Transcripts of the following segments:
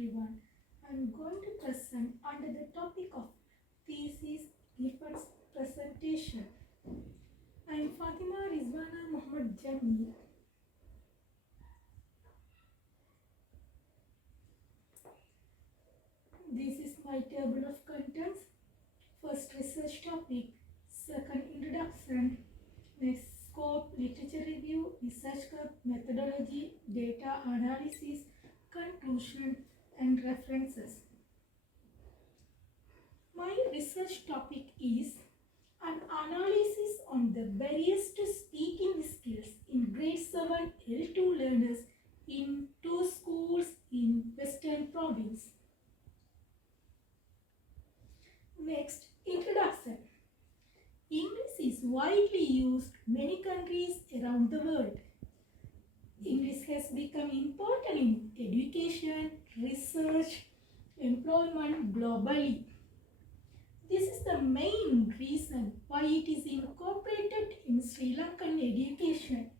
everyone. I am going to present under the topic of thesis efforts presentation. I am Fatima Rizvana Muhammad Jamil. This is my table of contents. First, research topic. Second, introduction. Next, scope, literature review, research methodology, data analysis, conclusion, and references. My research topic is an analysis on the barriers to speaking skills in grade 7 L2 learners in 2 schools in Western Province. Next, introduction. English is widely used in many countries around the world. English has become important in education, research, employment globally. This is the main reason why it is incorporated in Sri Lankan education.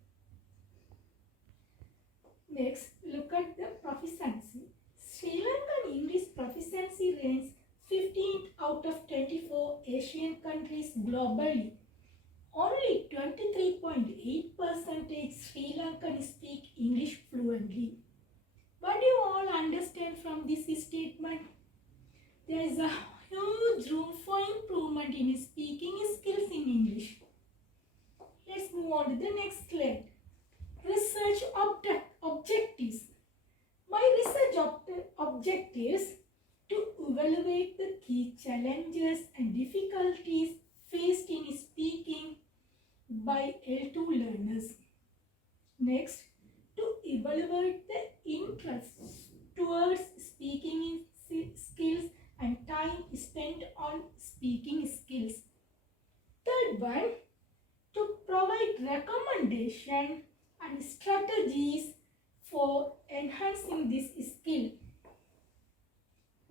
Next, look at the proficiency. Sri Lankan English proficiency ranks 15th out of 24 Asian countries globally. Only 23.8% Sri Lankans speak English fluently. What do you all understand from this statement? There is a huge room for improvement in speaking skills in English. Let's move on to the next slide. Research objectives. My research objectives to evaluate the key challenges and difficulties faced in speaking by L2 learners. Next, to evaluate the interest towards speaking skills and time spent on speaking skills. Third one, to provide recommendation and strategies for enhancing this skill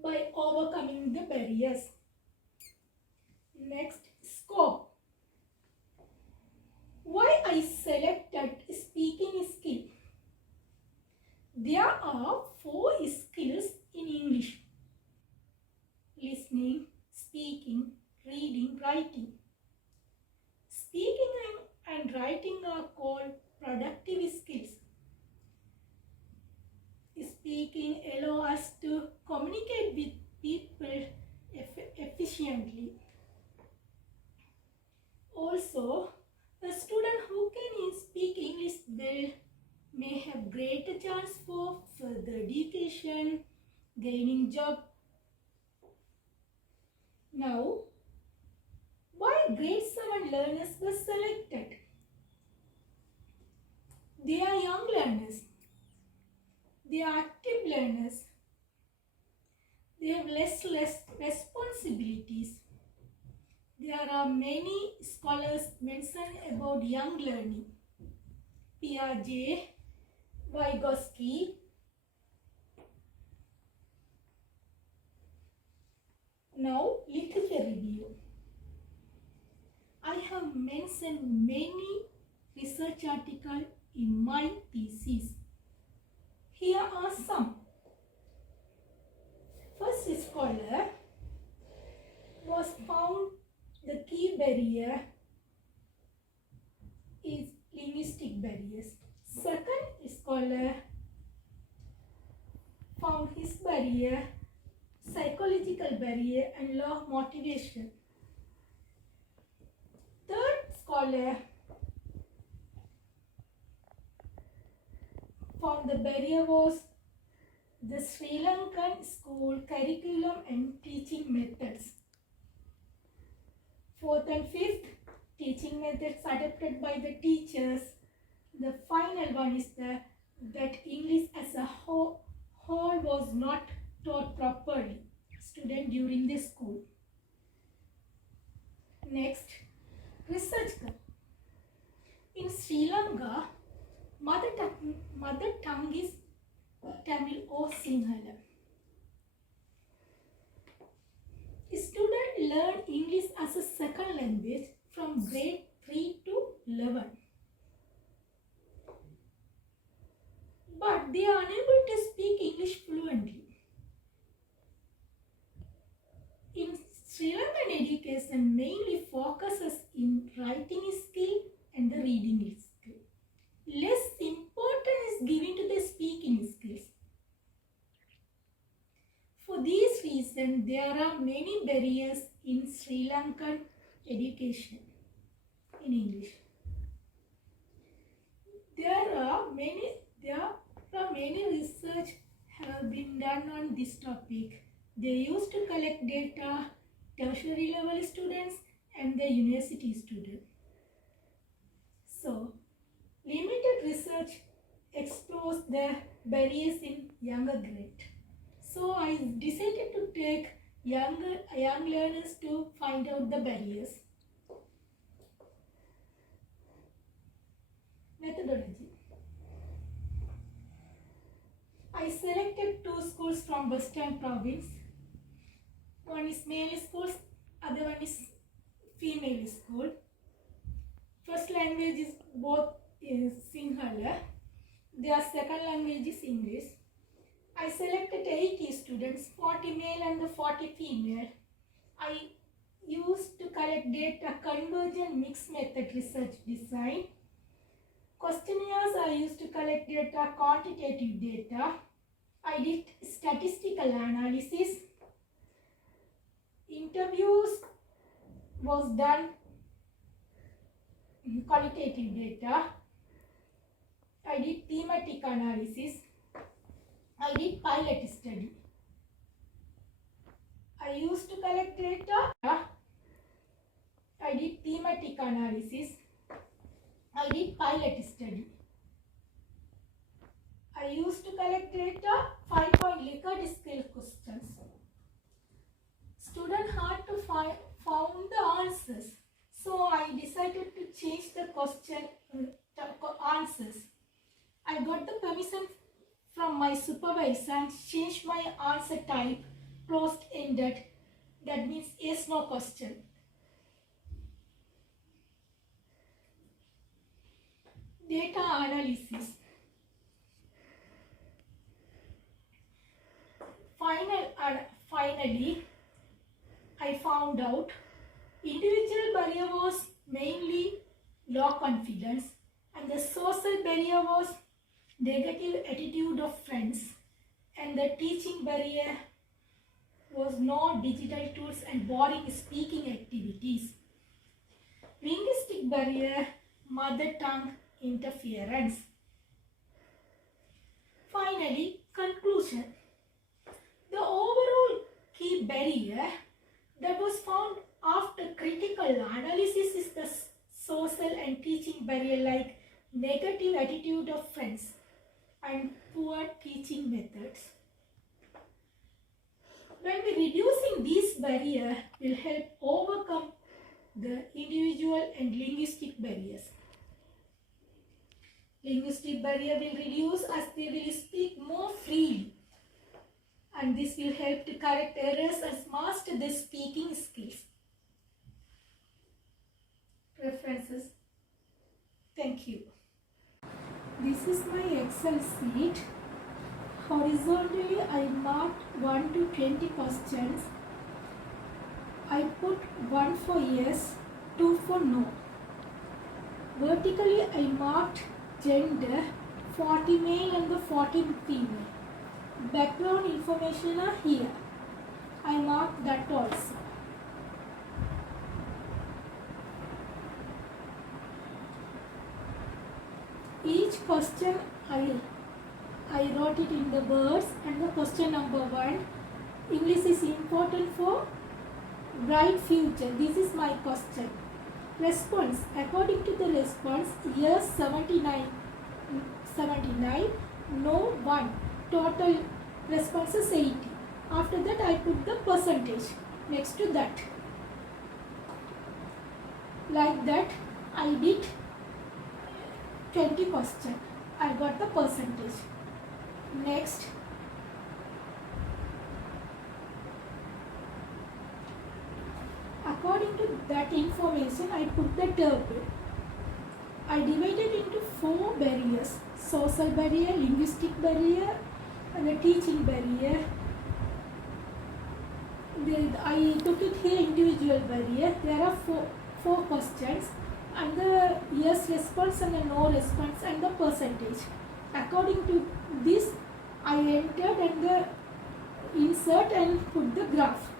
by overcoming the barriers. Next, scope. Why I selected speaking skill? There are 4 skills in English: listening, speaking, reading, writing. Speaking and writing are called productive skills. Speaking allows us to communicate with people efficiently. Also, a student who can speak English well may have greater chance for further education, gaining job. Now, why grade 7 learners were selected? They are young learners. They are active learners. They have less responsibilities. There are many scholars mentioned about young learning. Piaget, Vygotsky. Now, literature review. I have mentioned many research articles in my thesis. Here are some. First scholar was found the key barrier is linguistic barriers. Second scholar found his barrier psychological barrier and law of motivation. Third scholar found the barrier was the Sri Lankan school curriculum and teaching methods. Fourth and fifth, teaching methods adopted by the teachers. The final one is that English as a whole was not taught properly student during the school. Next, research. In Sri Lanka, mother tongue is Tamil or Sinhala. Students learn English as a second language from grade 3 to 11. But they are unable to speak English fluently. question, there are many barriers in Sri Lankan education in English. There are many research have been done on this topic. They used to collect data, tertiary level students and the university students. So, limited research explores the barriers in younger grade. So, I decided to take young learners to find out the barriers. Methodology. I selected two schools from Western province. One is male school, other one is female school. First language is both Sinhala. Their second language is English. I selected 80 students, 40 male and 40 female. I used to collect data convergent mixed method research design. Questionnaires I used to collect data, quantitative data. I did statistical analysis. Interviews was done qualitative data. I did thematic analysis. I did pilot study. I used to collect data. I did thematic analysis. I did pilot study. I used to collect data, 5-point Likert scale questions. Student had to found the answers. So I decided to change the question answers. I got the permission from my supervisor and changed my answer type closed-ended. That means yes, no question. Data analysis. Finally, I found out individual barrier was mainly low confidence and the social barrier was negative attitude of friends, and the teaching barrier was no digital tools and boring speaking activities. Linguistic barrier, mother tongue interference. Finally, conclusion. The overall key barrier that was found after critical analysis is the social and teaching barrier, like negative attitude of friends and poor teaching methods. When we reducing these barriers will help overcome the individual and linguistic barriers. Linguistic barrier will reduce as they will speak more freely, and this will help to correct errors and master the speaking skills. References. Thank you. This is my Excel sheet. Horizontally, I marked 1 to 20 questions. I put 1 for yes, 2 for no. Vertically, I marked gender, 40 male and the 40 female. Background information are here. I marked that also. Each question I wrote it in the words, and the question number 1, English is important for bright future. This is my question. Response. According to the response, yes 79, no 1. Total responses 80. After that I put the percentage next to that. Like that I did 20 questions. I got the percentage. Next, according to that information, I put the table. I divided into 4 barriers: social barrier, linguistic barrier, and the teaching barrier. I took it here individual barrier. There are four questions, and the yes response and the no response and the percentage. According to this, I entered and the insert insert and put the graph.